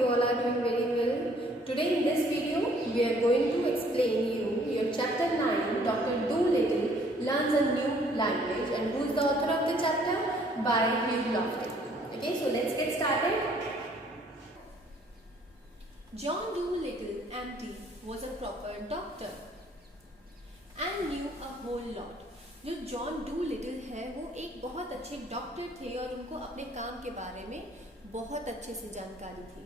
you all are doing very well. Today in this video, we are going to explain you your chapter 9, Dr. Dolittle learns a new language, and who is the author of the chapter? By Hugh Lofting. Okay, so let's get started. John Dolittle, MD, was a proper doctor and knew a whole lot. जो John Doolittle है वो एक बहुत अच्छे doctor थे और उनको अपने काम के बारे में बहुत अच्छे से जानकारी थी.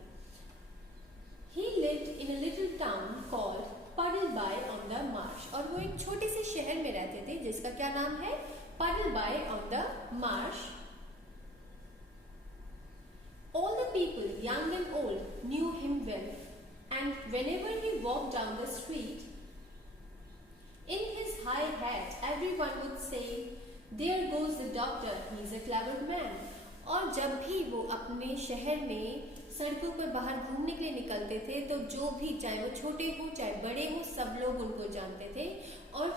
He lived in a little town called Puddleby on the Marsh. और वो एक छोटे से शहर में रहते थे जिसका क्या नाम है? Puddleby on the Marsh. All the people, young and old, knew him well, and whenever he walked down the street, in his high hat, everyone would say, "There goes the doctor. He's a clever man." और जब भी वो अपने शहर में सड़कों पर बाहर घूमने के लिए निकलते थे तो जो भी, चाहे वो छोटे हो चाहे बड़े हो, सब लोग उनको जानते थे. और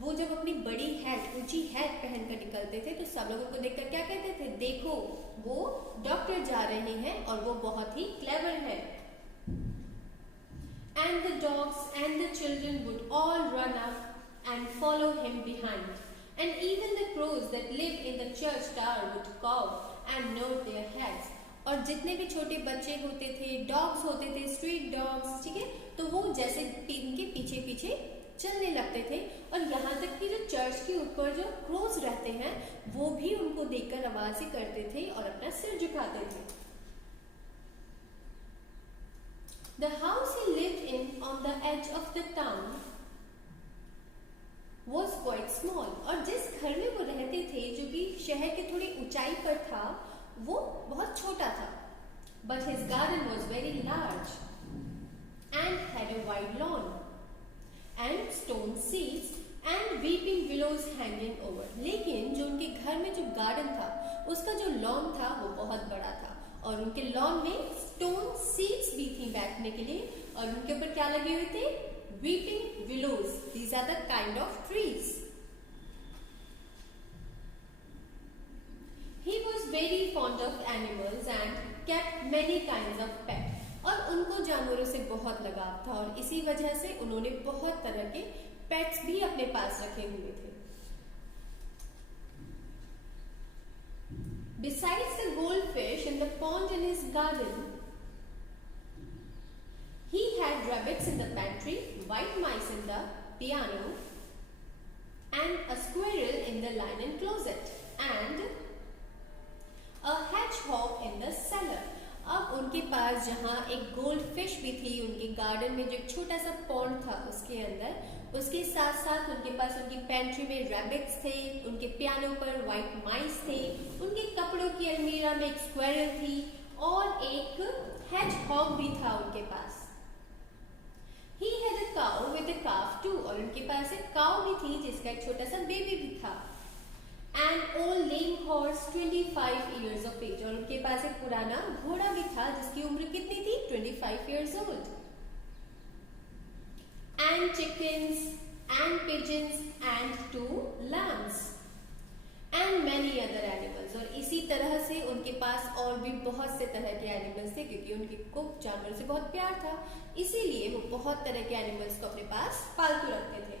वो जब अपनी बड़ी हैट, ऊंची हैट पहनकर निकलते थे तो सब लोग उनको देखकर क्या कहते थे? देखो, वो डॉक्टर जा रहे हैं और वो बहुत ही क्लेवर है. And the dogs and the children would all run up and follow him behind. And even the crows that live in the church tower would caw and nod their heads. और जितने भी छोटे बच्चे होते थे, dogs होते थे, street dogs, ठीक है, तो वो जैसे इनके पीछे पीछे चलने लगते थे. और यहाँ तक कि जो चर्च के ऊपर जो क्रोज रहते हैं वो भी उनको देखकर आवाजें करते थे और अपना सिर झुकाते थे. The house he lived in on the edge of the town was quite small. और जिस घर में वो रहते थे जो कि शहर के थोड़ी ऊंचाई पर था वो बहुत छोटा था. But his garden was very large and had a wide lawn and stone seats and weeping willows hanging over. लेकिन जो उनके घर में जो गार्डन था उसका जो लॉन था वो बहुत बड़ा था और उनके लॉन में स्टोन सीट्स भी थी बैठने के लिए और उनके ऊपर क्या लगे हुए थे? Weeping willows. These are the kind of trees. He was very fond of animals and kept many kinds of pet. और उनको जानवरों से बहुत लगाव था और इसी वजह से उन्होंने बहुत तरह के पेट्स भी अपने पास रखे हुए थे. Besides the goldfish in the pond in his garden, he had rabbits in the pantry, white mice in the piano, and a squirrel in the linen closet, and a hedgehog in the cellar. अब उनके पास जहाँ एक gold fish भी थी उनके garden में, जो एक छोटा सा पॉन्ड था उसके अंदर, उसके साथ साथ उनके पास उनकी पेंट्री में रैबिट्स थे, उनके पियानो पर व्हाइट माइस थे, उनके कपड़ों की अलमीरा में एक स्क्वेरल थी और एक हेजहॉग भी था उनके पास. He had a cow with a calf too. और उनके पास एक काऊ भी थी जिसका एक छोटा सा बेबी भी था. An old lame horse 25 years of age. और उनके पास एक पुराना घोड़ा भी था जिसकी उम्र कितनी थी? 25 years old. And chickens and pigeons and 2 lambs and many other animals. और इसी तरह से उनके पास और भी बहुत से तरह के एनिमल्स थे क्योंकि उनको जानवरों से बहुत प्यार था, इसीलिए वो बहुत तरह के एनिमल्स को अपने पास पालतू रखते थे.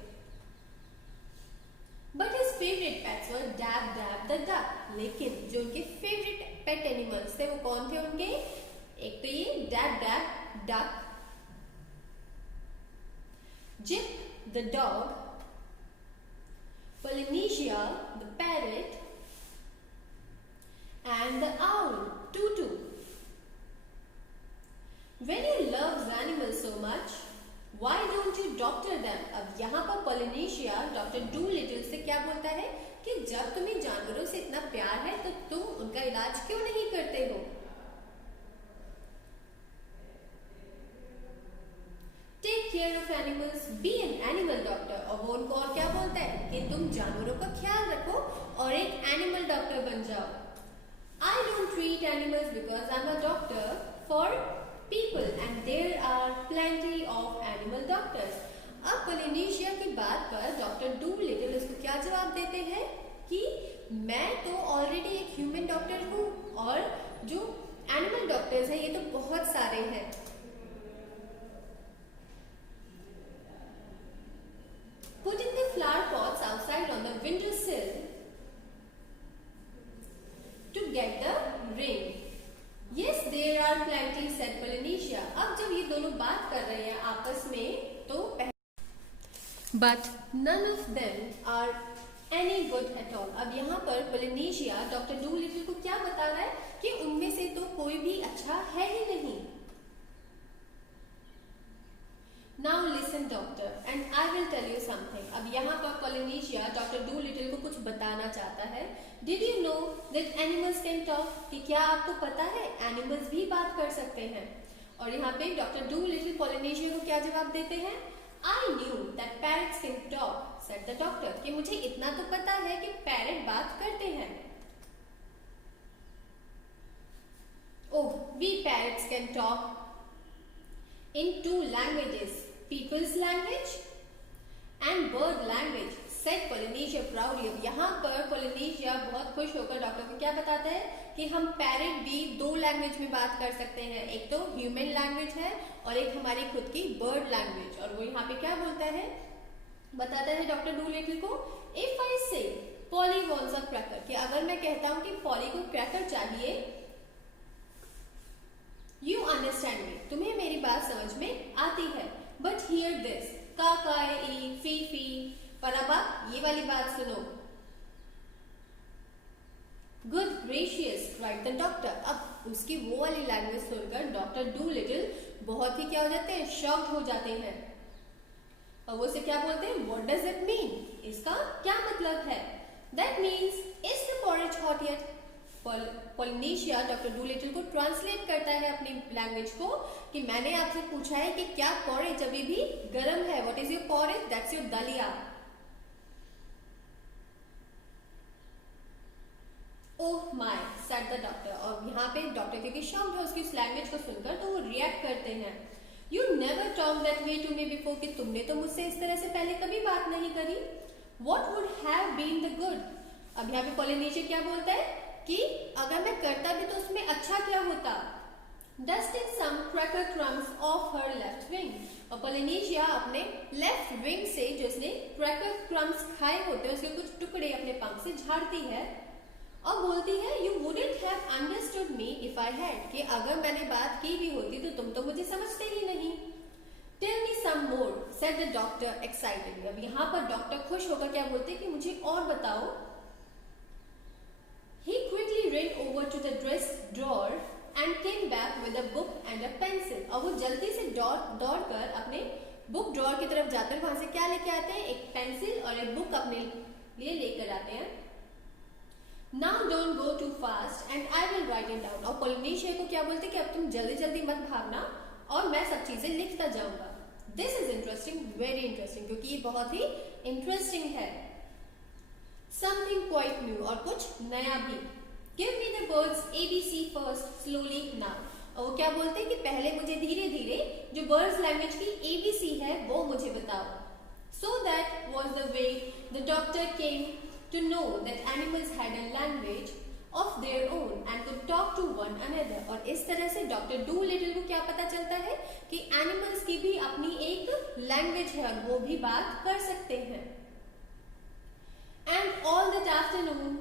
But his favorite pets were Dab Dab the duck. लेकिन जो उनके फेवरेट पेट एनिमल्स थे वो कौन थे उनके? एक तो ये Dab Dab duck, Jip the dog, Polynesia the parrot, and the owl Tutu. When you love animals so much, why don't you doctor them? अब यहाँ पर पोलिनेशिया डॉक्टर डूलिटिल से क्या बोलता है कि जब तुम्हें जानवरों से इतना प्यार है तो तुम उनका इलाज क्यों नहीं करते हो? Take care of animals, be an animal doctor. और वो उनको और क्या बोलता है कि तुम जानवरों का ख्याल रखो और एक एनिमल डॉक्टर बन जाओ. I don't treat animals because I'm a doctor for people and there are plenty of animal doctors. अब पोलिनेशिया की बात पर डॉक्टर डूलिटिल उसको क्या जवाब देते हैं कि मैं तो ऑलरेडी एक ह्यूमन डॉक्टर हूँ और जो एनिमल डॉक्टर डॉक्टर्स हैं, ये तो बहुत सारे हैं। Putting the flower pots outside on the windowsill to get the rain. Yes, there are plenty, said Polynesia. अब जब ये दोनों बात कर रहे हैं आपस में तो But none of them are any good at all. अब यहाँ पर Polynesia डॉक्टर डूलिटल को क्या बता रहा है कि उनमें से तो कोई भी अच्छा है ही नहीं। Now listen, doctor, and I will tell you something. अब यहाँ पर Polynesia डॉक्टर डूलिटल को कुछ बताना चाहता है। Did you know that animals can talk? कि क्या आपको पता है एनिमल्स भी बात कर सकते हैं? और यहाँ पे डॉक्टर डूलिटल Polynesia को क्या जवाब देते हैं? I knew that parrots can talk, said the doctor. कि मुझे इतना तो पता है कि पैरट बात करते हैं। Oh, we parrots can talk in 2 languages, people's language and bird language, said Polynesia proudly. अब यहाँ पर Polynesia बहुत खुश होकर डॉक्टर को क्या बताता है कि हम पैरट भी 2 लैंग्वेज में बात कर सकते हैं, एक तो ह्यूमन लैंग्वेज है और एक हमारी खुद की बर्ड लैंग्वेज। और वो यहाँ पे क्या बोलता है, बताता है डॉक्टर डूलिटल को, इफ आई से पॉली वॉन्ट्स अ क्रैकर, कि अगर मैं कहता हूँ कि पॉली को क्रैकर चाहिए, यू अंडरस्टैंड मी, तुम्हें मेरी बात समझ में आती है, बट हियर दिस का ई फी फी, पर अब आप ये वाली बात सुनो। Good gracious, cried the doctor. अब उसकी वो वाली लैंग्वेज सुनकर डॉक्टर डूलिटल बहुत ही क्या हो जाते हैं, शॉक्ड हो जाते हैं। और वो से क्या बोलते हैं, व्हाट डज इट मीन, इसका क्या मतलब है? That means is the porridge hot yet. Polynesia doctor Doolittle को ट्रांसलेट करता है अपनी लैंग्वेज को कि मैंने आपसे पूछा है कि क्या पॉरेज अभी भी गर्म है, what is your porridge, that's your daliya. Oh my, said the doctor. और यहाँ पे डॉक्टर क्योंकि शॉक्ड है उसकी उस लैंग्वेज को सुनकर, तो वो रिएक्ट करते हैं। You never talk that way to me before, कि तुमने तो मुझसे इस तरह से पहले कभी बात नहीं करी। What would have been the good. अब यहाँ पे Polynesia क्या बोलता है कि अगर मैं करता भी तो उसमें अच्छा क्या होता। Dusting some cracker crumbs off her left wing, और Polynesia अपने लेफ्ट विंग से जो इसने क्रैकर क्रम्स खाए होते हैं उसके कुछ टुकड़े अपने पंख से झाड़ती है और बोलती है, You wouldn't have understood me if I had, कि अगर मैंने बात की भी होती तो तुम तो मुझे समझते ही नहीं। Tell me some more, said the doctor excitedly. अब यहाँ पर डॉक्टर खुश होकर क्या बोलते हैं कि मुझे और बताओ। He quickly ran over to the dress drawer and came back with a book and a pencil. और वो जल्दी से दौड़कर अपने बुक ड्रॉर की तरफ जाकर वहां से क्या लेके आते हैं, एक पेंसिल और एक बुक अपने लिए लेकर आते हैं। Now don't go too fast and I will write it down. और Polynesia को क्या बोलते हैं कि अब तुम जल्दी जल्दी मत भागना और मैं सब चीजें लिखता जाऊंगा। This is interesting, very interesting, क्योंकि ये बहुत ही इंटरेस्टिंग है। Something quite new, और कुछ नया भी। Give me the words ABC first, slowly now. और वो क्या बोलते हैं कि पहले मुझे धीरे धीरे जो बर्ड्स लैंग्वेज की ABC है वो मुझे बताओ। So that was the way the doctor came to know that animals had a language of their own and could talk to one another. और इस तरह से डॉक्टर डूलिटल को क्या पता चलता है कि एनिमल्स की भी अपनी एक लैंग्वेज है और वो भी बात कर सकते हैं। And all that afternoon,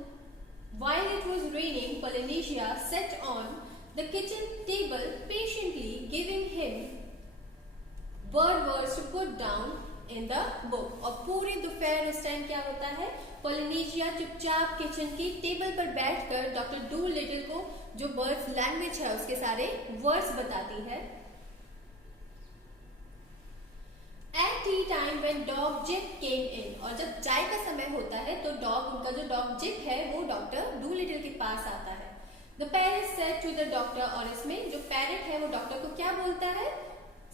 while it was raining, Polynesia sat on the kitchen table patiently giving him bird words to put down in the book. और पूरी दोपहर उस टाइम क्या होता है, Polynesia चुपचाप किचन की टेबल पर बैठकर डॉक्टर डूलिटल को जो बर्ड्स लैंग्वेज है उसके सारे वर्ड्स बताती है। At tea time when dog Jip came in, और जब चाय का समय होता है तो उनका जो डॉग जिप है वो डॉक्टर डूलिटल के पास आता है। The parrot said to the doctor, और इसमें जो पैरट है वो डॉक्टर को क्या बोलता है,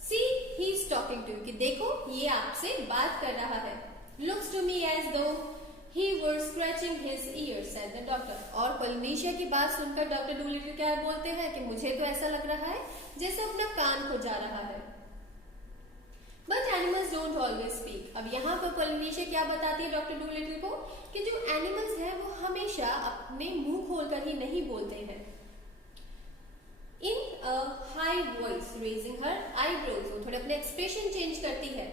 See, he is talking to you, कि देखो ये आपसे बात कर रहा है। Looks to me as though he were scratching his ears, said the doctor. और Polynesia की बात सुनकर डॉक्टर डूलिटल क्या बोलते हैं कि मुझे तो ऐसा लग रहा है जैसे अपना कान खुजा रहा है। But animals don't always speak. अब यहाँ पर Polynesia क्या बताती है डॉक्टर डूलिटल को कि जो एनिमल्स हैं वो हमेशा अपने मुंह खोलकर ही नहीं बोलते हैं। In voice, raising her eyebrows, वो थोड़े अपने एक्सप्रेशन चेंज करती है।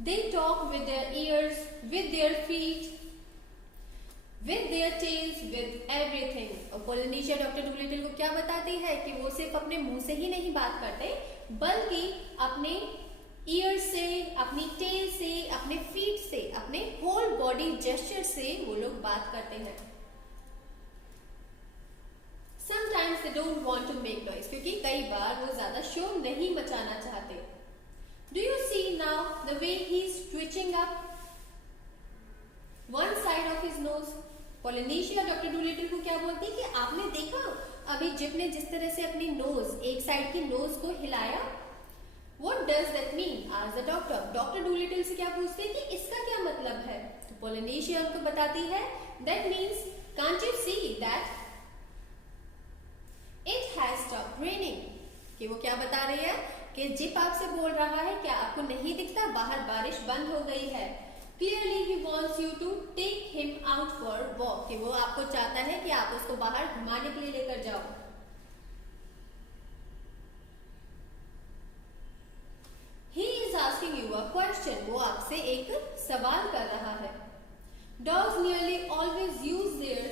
They talk with their years, with their feet, with their tales, with everything. और पोलिनेशिया डॉक्टर डूलिटल को क्या बताती है कि वो सिर्फ अपने मुंह से ही नहीं बात करते, बल्कि अपने ईयर से, अपनी टेल से, अपने फीट से, अपने होल बॉडी जेस्चर से वो लोग बात करते हैं। Sometimes they don't want to make noise, क्योंकि कई बार वो ज्यादा शोर नहीं मचाना चाहते। Do you see now the way he's twitching up one side of his nose? Polynesia doctor Doolittle को क्या बोलती है कि आपने देखा अभी जिप ने जिस तरह से अपनी नोज, एक साइड की नोज को हिलाया। What does that mean? Asked the doctor. Doctor Dolittle से क्या पूछते हैं कि इसका क्या मतलब है? तो पोलिनेशिया उनको बताती है that means can't you see that it has stopped raining? कि वो क्या बता रही है कि जिप आपसे बोल रहा है क्या आपको नहीं दिखता बाहर बारिश बंद हो गई है। Clearly he wants you to take him out for a walk, कि वो आपको चाहता है कि आप उसको बाहर घुमाने के लिए लेकर जाओ। He is asking you a question, वो आपसे एक सवाल कर रहा है। Dogs nearly always use their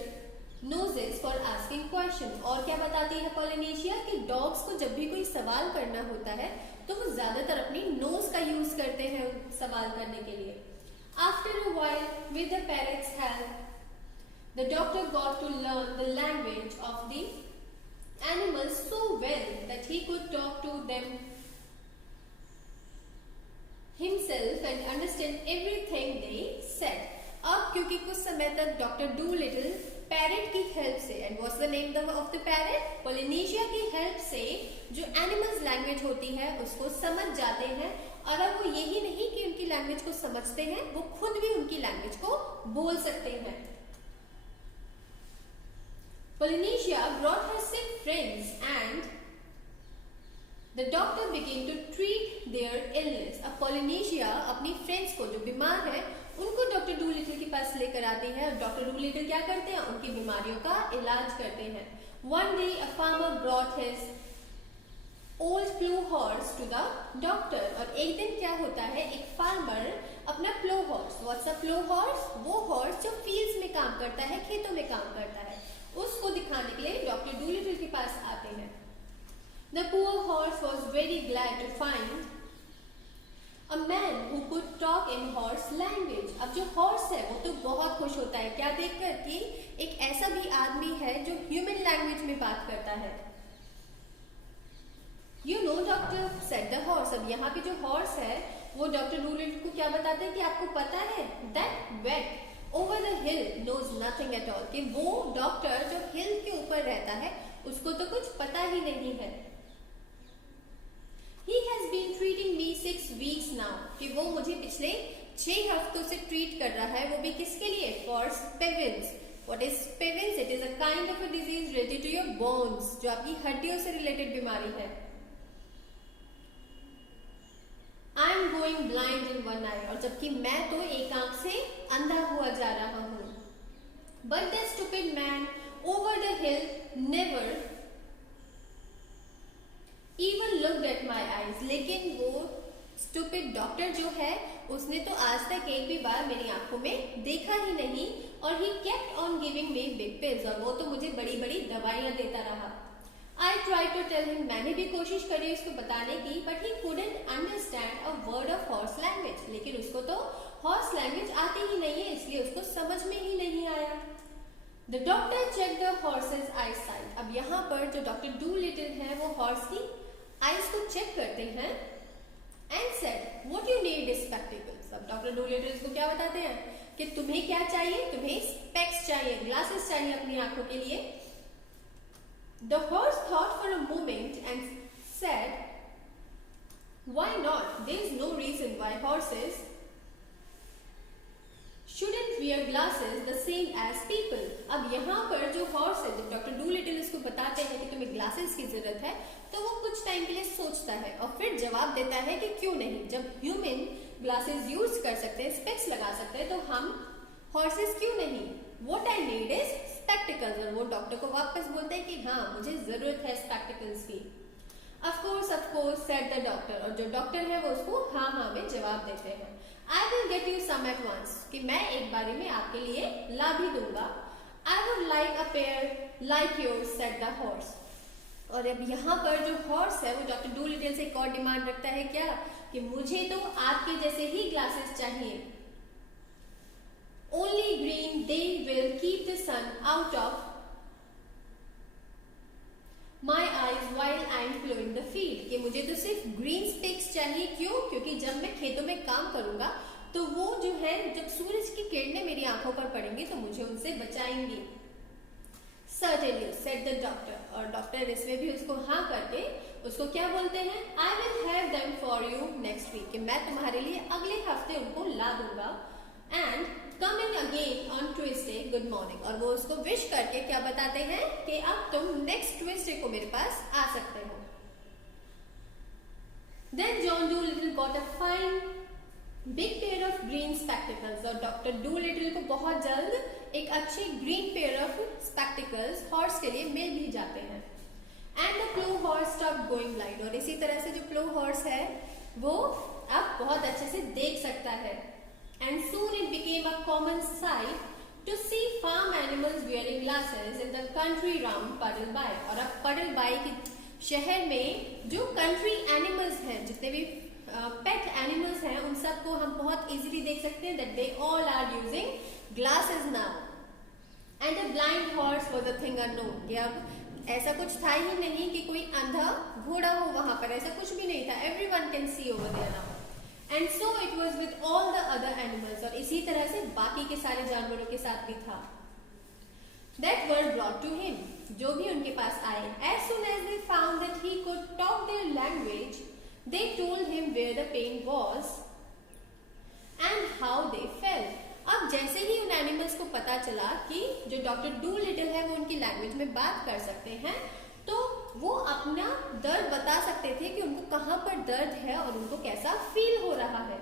noses for asking question। और क्या बताती है पोलिनेशिया कि डॉग्स को जब भी कोई सवाल करना होता है तो वो ज्यादातर अपनी नोज का यूज करते हैं सवाल करने के लिए। After a while, with the parrot's help, the doctor got to learn the language of the animals so well that he could talk to them himself and understand everything they said। अब क्योंकि कुछ समय तक doctor Dolittle parrot की help से, and what's the name of the parrot, Polynesia की help से जो एनिमल्स लैंग्वेज होती है उसको समझ जाते हैं। और अब वो यही नहीं कि उनकी लैंग्वेज को समझते हैं, वो खुद भी उनकी लैंग्वेज को बोल सकते हैं। Polynesia brought her sick friends and the doctor began to treat their illness। अब पोलिनेशिया अपनी फ्रेंड्स को जो बीमार है उनको डॉक्टर डूलिटल के पास लेकर आती है और डॉक्टर डूलिटल क्या करते हैं, उनकी बीमारियों का इलाज करते हैं। One day a farmer brought his old plough horse to the doctor। और एक दिन क्या होता है, एक फार्मर अपना plough horse, what's a plough horse, वो हॉर्स जो फील्ड्स में काम करता है, खेतों में काम करता है, उसको दिखाने के लिए डॉक्टर डूलिटल के पास आते हैं। The poor horse was very glad to find a man who could talk in horse language। अब जो हॉर्स है वो तो बहुत खुश होता है क्या देखकर कि एक ऐसा भी आदमी है जो ह्यूमन लैंग्वेज में बात करता है। You know doctor, said the horse। अब यहाँ पे जो हॉर्स है वो डॉक्टर डूलिटल को क्या बताते हैं कि आपको पता है that vet over the hill knows nothing at all, कि वो डॉक्टर जो हिल के ऊपर रहता है उसको तो कुछ पता ही नहीं है। He has been treating me 6 weeks now, कि वो मुझे पिछले 6 हफ्तों से ट्रीट कर रहा है, वो भी किसके लिए, for spavins। What is spavins? It is a kind of a disease related to your bones, जो आपकी हड्डियों से रिलेटेड बीमारी है। I am going blind in one eye, और जबकि मैं तो एक आंख से अंधा हुआ जा रहा हूँ। But the stupid man over the hill never even looked at my eyes। लेकिन वो stupid डॉक्टर जो है उसने तो आज तक एक भी बार मेरी आंखों में देखा ही नहीं, और he kept on giving me big pills, और वो तो मुझे बड़ी बड़ी दवाइयां देता रहा। I tried to tell him, मैंने भी कोशिश करी उसको बताने की, but he couldn't understand a word of horse language। लेकिन उसको तो horse language आती ही नहीं है, इसलिए उसको समझ में ही नहीं आया। The doctor checked the horse's eyesight। अब यहाँ पर जो डॉक्टर डूलिटल है वो हॉर्स की आईज को चेक करते हैं and said, what you need is spectacles। अब डॉक्टर डूलिटल इसको क्या बताते हैं कि तुम्हें क्या चाहिए, तुम्हें स्पेक्स चाहिए, ग्लासेस चाहिए अपनी आंखों के लिए। The horse thought for a moment and said, why not? There is no reason why horses shouldn't wear glasses the same as people। अब यहाँ पर जो हॉर्स है, जब डॉक्टर डूलिटल इसको बताते हैं कि तुम्हें ग्लासेस की जरूरत है, तो वो कुछ टाइम के लिए सोचता है और फिर जवाब देता है कि क्यों नहीं, जब ह्यूमन ग्लासेस यूज कर सकते हैं, स्पेक्स लगा सकते हैं, तो हम हॉर्सेस क्यों नहीं। What I need is spectacles। और वो डॉक्टर को वापस बोलते हैं कि हाँ मुझे जरूरत है स्पेक्टिकल्स की। Of course course, said the doctor. और जो डॉक्टर है वो उसको हाँ हाँ में जवाब देते हैं. I will get you some at once. कि मैं एक बारी में आपके लिए ला भी दूंगा. I would like a pair like yours, said the horse. और अब यहाँ पर जो हॉर्स है वो डॉक्टर डूलिटल से एक और डिमांड रखता है क्या, कि मुझे तो आपके जैसे ही ग्लासेस चाहिए. Only green, they will keep the sun out of my eyes while I am plowing the field. कि मुझे तो सिर्फ ग्रीन स्टिक्स चाहिए. क्यों? क्योंकि जब मैं खेतों में काम करूंगा तो वो जो है जब सूरज की किरणें मेरी आंखों पर पड़ेंगी तो मुझे उनसे बचाएंगी. Certainly, said the doctor. और डॉक्टर इसमें भी उसको हाँ करके उसको क्या बोलते हैं, I will have them for you next week. कि मैं तुम्हारे लिए अगले हफ्ते उनको ला दूंगा. And coming again on Tuesday, good morning. और वो उसको विश करके क्या बताते हैं कि अब तुम नेक्स्ट ट्यूसडे को मेरे पास आ सकते हो. Then John Dolittle got a fine big pair of green spectacles. और डॉक्टर डूलिटल को बहुत जल्द एक अच्छी green pair of spectacles horse के लिए मिल भी जाते हैं. And the plough horse stopped going blind. और इसी तरह से जो प्लो हॉर्स है वो अब बहुत अच्छे से देख सकता है. And soon it became a common sight to see farm animals wearing glasses in the country round Puddleby. और अब Puddleby के शहर में जो country animals हैं, जितने भी pet animals हैं, उन सबको हम बहुत easily देख सकते हैं that they all are using glasses now. And a blind horse was a thing unknown. कि अब ऐसा कुछ था ही नहीं कि कोई अंधा घोड़ा हो वहां पर, ऐसा कुछ भी नहीं था. Everyone can see over there now. And so it was with all the other animals. और इसी तरह से बाकी के सारे जानवरों के साथ भी था. That were brought to him. जो भी उनके पास आए. As soon as they found that he could talk their language, they told him where the pain was and how they felt. अब जैसे ही उन एनिमल्स को पता चला कि जो डॉक्टर डूलिटल है वो उनकी लैंग्वेज में बात कर सकते हैं, तो वो अपना दर्द बता सकते थे कि उनको कहां पर दर्द है और उनको कैसा फील हो रहा है.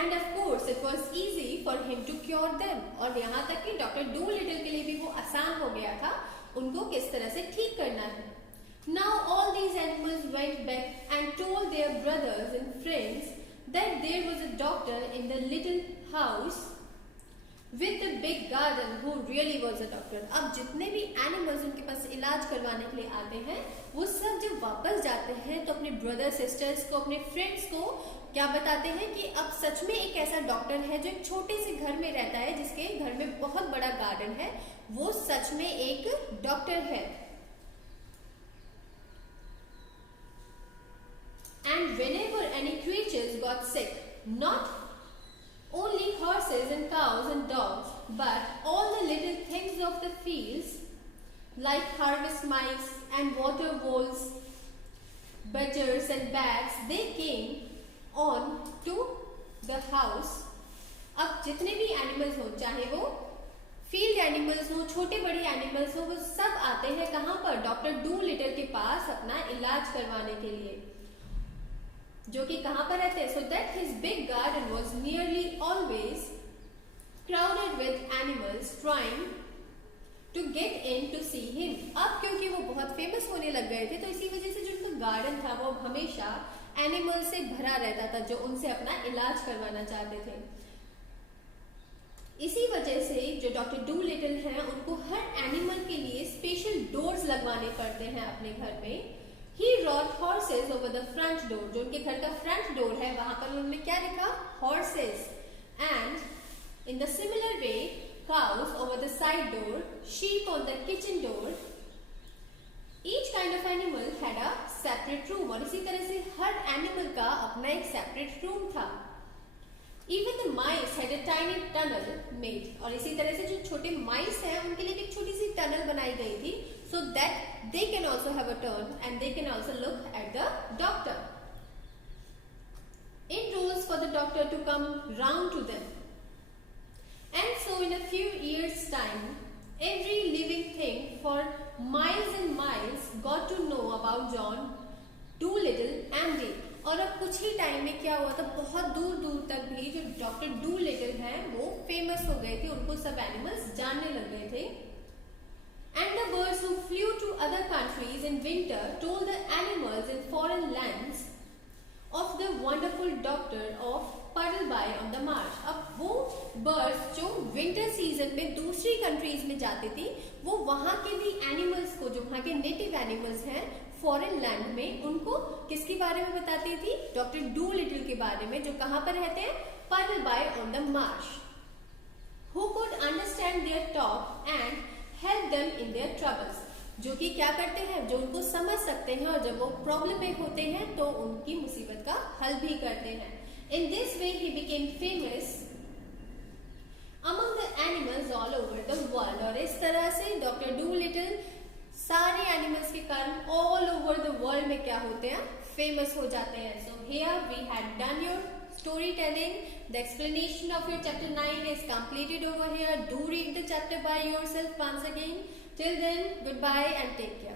And of course it was easy for him to cure them. और यहाँ तक कि डॉक्टर डूलिटल के लिए भी वो आसान हो गया था उनको किस तरह से ठीक करना है. Now all these animals went back and told their brothers and friends that there was a doctor in the little house with the big garden who really was a doctor. अब जितने भी एनिमल्स उनके पास इलाज करवाने के लिए आते हैं वो सब जब वापस जाते हैं तो अपने ब्रदर सिस्टर्स को, अपने फ्रेंड्स को क्या बताते हैं कि अब सच में एक ऐसा डॉक्टर है जो एक छोटे से घर में रहता है, जिसके घर में बहुत बड़ा गार्डन है, वो सच में एक डॉक्टर है. And whenever any creatures got sick, not only horses and cows and dogs, but all the little things of the fields, like harvest mice and water voles, badgers and bats, they came on to the house. अब जितने भी animals हो, चाहे वो field animals हो, छोटे बड़े animals हो, वो सब आते हैं कहाँ पर, डॉक्टर डूलिटल के पास अपना इलाज करवाने के लिए, जो कि कहां पर रहते हैं. So that his big garden was nearly always crowded with animals trying to get in to see him. अब क्योंकि वो बहुत फेमस होने लग गए थे तो इसी वजह से जो उनका गार्डन था वो हमेशा एनिमल से भरा रहता था जो उनसे अपना इलाज करवाना चाहते थे. इसी वजह से जो डॉक्टर डूलिटल हैं उनको हर एनिमल के लिए स्पेशल डोर्स लगवाने पड़ते हैं अपने घर में. He wrote horses over the front door. जो उनके घर का फ्रंट डोर है वहां पर उन्होंने क्या लिखा, horses. And in the similar way, cows over the side door, sheep on the kitchen door. Each kind of animal had a separate room. और इसी तरह से हर एनिमल का अपना एक सेपरेट रूम था. Even the mice had a tiny tunnel made. और इसी तरह से जो छोटे माइस हैं उनके लिए एक छोटी सी टनल बनाई गई थी, so that they can also have a turn and they can also look at the doctor. It rules for the doctor to come round to them. And so in a few years' time, every living thing for miles and miles got to know about John Dolittle and Dick. और अब कुछ ही time में क्या हुआ था, बहुत दूर दूर तक भी जो डॉक्टर डूलिटल हैं वो फेमस हो गए थे, उनको सब एनिमल्स जानने लग गए थे. And the birds who flew to other countries in winter told the animals animals in foreign lands of the wonderful doctor of Puddleby on the Marsh. अब वो बर्ड्स जो विंटर सीजन में दूसरी कंट्रीज में जाती थी, वो वहाँ के भी एनिमल्स को, जो वहाँ के नेटिव एनिमल्स हैं फॉरेन लैंड में, उनको किसके बारे में बताती थी? डॉक्टर डूलिटिल के बारे में, जो कहाँ पर रहते हैं? Puddleby on the Marsh. Who could understand their talk and help them in their troubles. जो कि क्या करते हैं? जो उनको समझ सकते हैं और जब वो प्रॉब्लम में होते हैं तो उनकी मुसीबत का हल भी करते हैं. In this way he became famous among the animals all over the world. और इस तरह से डॉक्टर डूलिटिल सारे एनिमल्स के कारण all over the world में क्या होते हैं? फेमस हो जाते हैं. So here we had done your storytelling. The explanation of your chapter 9 is completed over here. Do read the chapter by yourself once again. Till then, goodbye and take care.